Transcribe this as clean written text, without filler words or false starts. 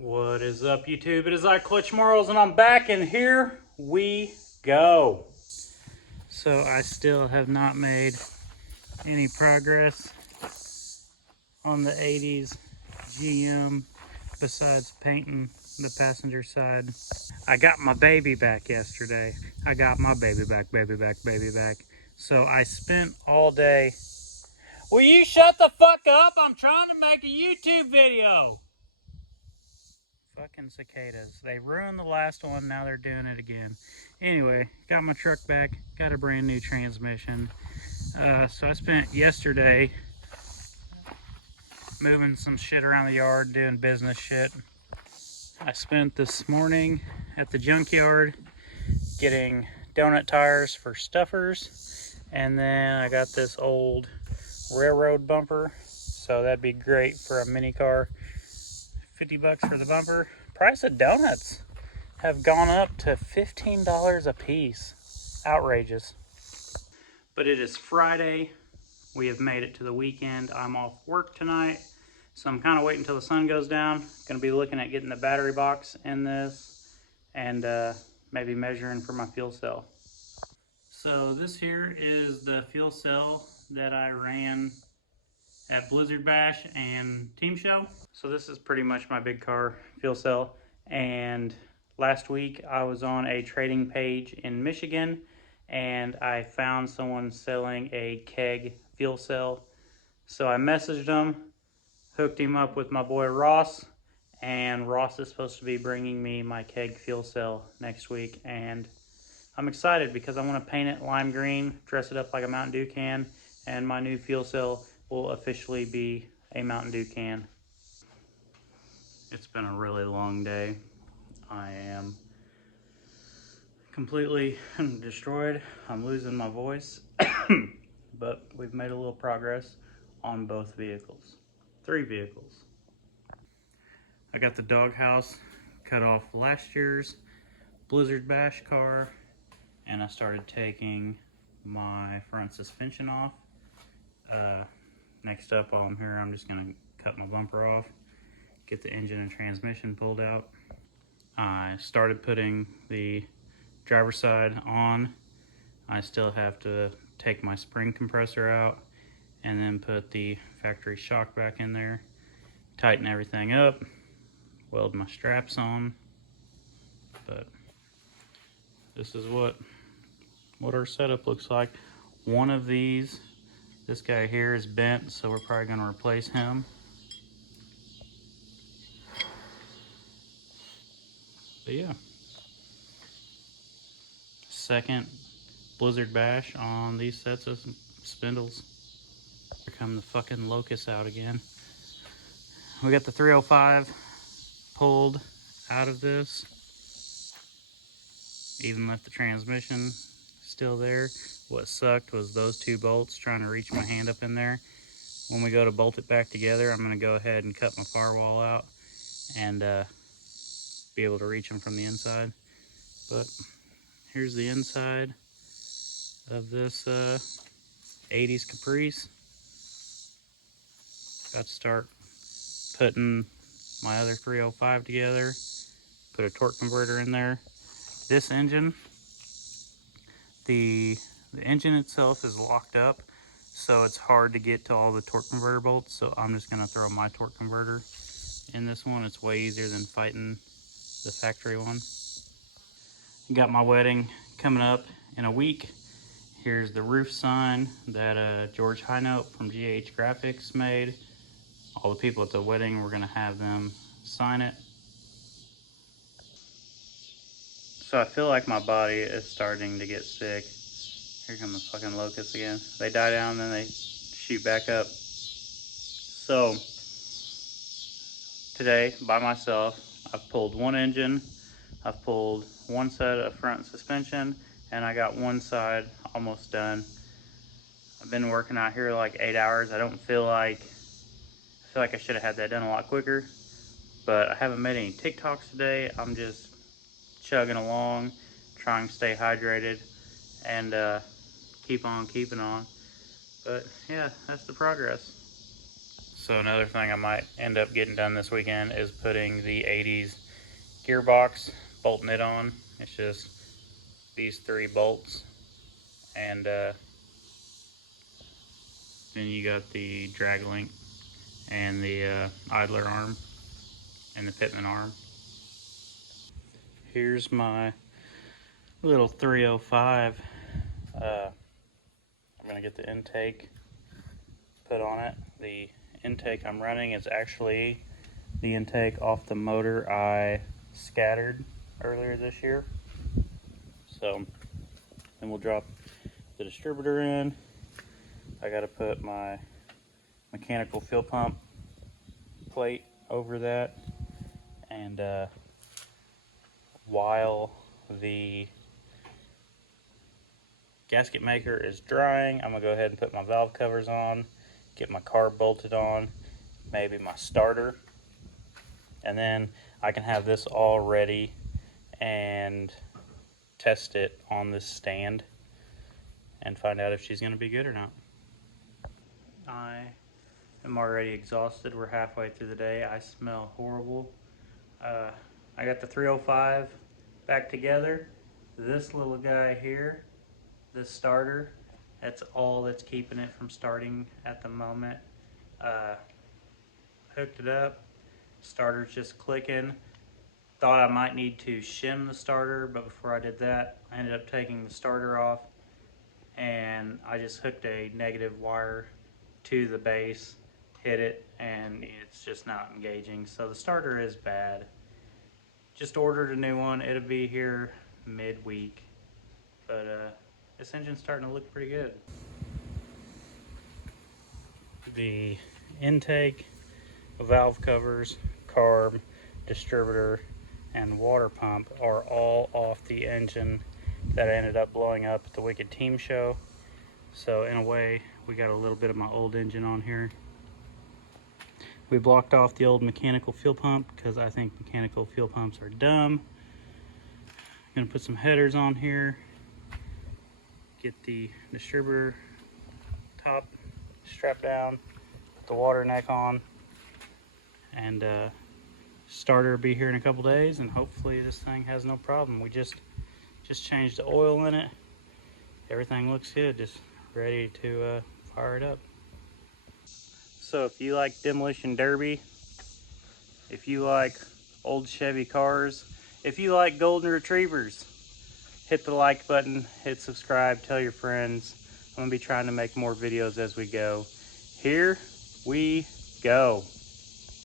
What is up, YouTube? It is I, clutchmarles, and I'm back, and here we go. So I still have not made any progress on the 80s GM besides painting the passenger side. I got my baby back yesterday. I got my baby back, baby back, baby back. So I spent all day. Will you shut the fuck up? I'm trying to make a YouTube video. Fucking cicadas. They ruined the last one, now they're doing it again. Anyway, got my truck back, got a brand new transmission. So I spent yesterday moving some shit around the yard, doing business shit. I spent this morning at the junkyard getting donut tires for stuffers. And then I got this old railroad bumper. So that'd be great for a mini car. 50 bucks for the bumper. Price of donuts have gone up to $15 a piece. Outrageous. But it is Friday. We have made it to the weekend. I'm off work tonight, so I'm kind of waiting until the sun goes down. Gonna be looking at getting the battery box in this and maybe measuring for my fuel cell. So this here is the fuel cell that I ran at Blizzard Bash and Team Show. So this is pretty much my big car fuel cell. And last week I was on a trading page in Michigan and I found someone selling a keg fuel cell. So I messaged him, hooked him up with my boy Ross, and Ross is supposed to be bringing me my keg fuel cell next week. And I'm excited because I want to paint it lime green, dress it up like a Mountain Dew can, and my new fuel cell will officially be a Mountain Dew can. It's been a really long day. I am completely destroyed. I'm losing my voice, but we've made a little progress on both vehicles. 3 vehicles. I got the doghouse cut off last year's Blizzard Bash car, and I started taking my front suspension off. Next up, while I'm here, I'm just gonna cut my bumper off, get the engine and transmission pulled out. I started putting the driver's side on. I still have to take my spring compressor out and then put the factory shock back in there, tighten everything up, weld my straps on. But this is what our setup looks like. One of these, this guy here, is bent, so we're probably going to replace him. But yeah, second Blizzard Bash on these sets of spindles. Here come the fucking locusts out again. We got the 305 pulled out of this. Even left the transmission still there. What sucked was those 2 bolts, trying to reach my hand up in there. When we go to bolt it back together, I'm going to go ahead and cut my firewall out and be able to reach them from the inside. But here's the inside of this 80s Caprice. Got to start putting my other 305 together, put a torque converter in there. This engine, the engine itself is locked up, so it's hard to get to all the torque converter bolts, so I'm just going to throw my torque converter in this one. It's way easier than fighting the factory one. Got my wedding coming up in a week. Here's the roof sign that George Highnote from GH Graphics made. All the people at the wedding, we're going to have them sign it. So I feel like my body is starting to get sick. Here come the fucking locusts again. They die down, then they shoot back up. So today, by myself, I've pulled one engine, I've pulled one set of front suspension, and I got one side almost done. I've been working out here like 8 hours. I feel like I should have had that done a lot quicker, but I haven't made any TikToks today. I'm just chugging along, trying to stay hydrated and keep on keeping on. But yeah, that's the progress. So another thing I might end up getting done this weekend is putting the 80s gearbox, bolting it on. It's just these 3 bolts, and then you got the drag link and the idler arm and the pitman arm. Here's my little 305. I'm gonna get the intake put on it. The intake I'm running is actually the intake off the motor I scattered earlier this year. So then we'll drop the distributor in. I got to put my mechanical fuel pump plate over that, and while the gasket maker is drying, I'm gonna go ahead and put my valve covers on, get my carb bolted on, maybe my starter, and then I can have this all ready and test it on this stand and find out if she's gonna be good or not. I am already exhausted. We're halfway through the day. I smell horrible. I got the 305 back together. This little guy here, this starter, that's all that's keeping it from starting at the moment. Hooked it up, starter's just clicking. Thought I might need to shim the starter, but before I did that, I ended up taking the starter off, and I just hooked a negative wire to the base, hit it, and it's just not engaging. So the starter is bad. Just ordered a new one. It'll be here midweek, but this engine's starting to look pretty good. The intake, valve covers, carb, distributor, and water pump are all off the engine that I ended up blowing up at the Wicked Team Show. So in a way, we got a little bit of my old engine on here. We blocked off the old mechanical fuel pump because I think mechanical fuel pumps are dumb. I'm gonna put some headers on here, get the distributor top strapped down, put the water neck on, and starter will be here in a couple days, and hopefully this thing has no problem. We just changed the oil in it. Everything looks good, just ready to fire it up. So if you like Demolition Derby, if you like old Chevy cars, if you like golden retrievers, hit the like button, hit subscribe, tell your friends. I'm gonna be trying to make more videos as we go. Here we go.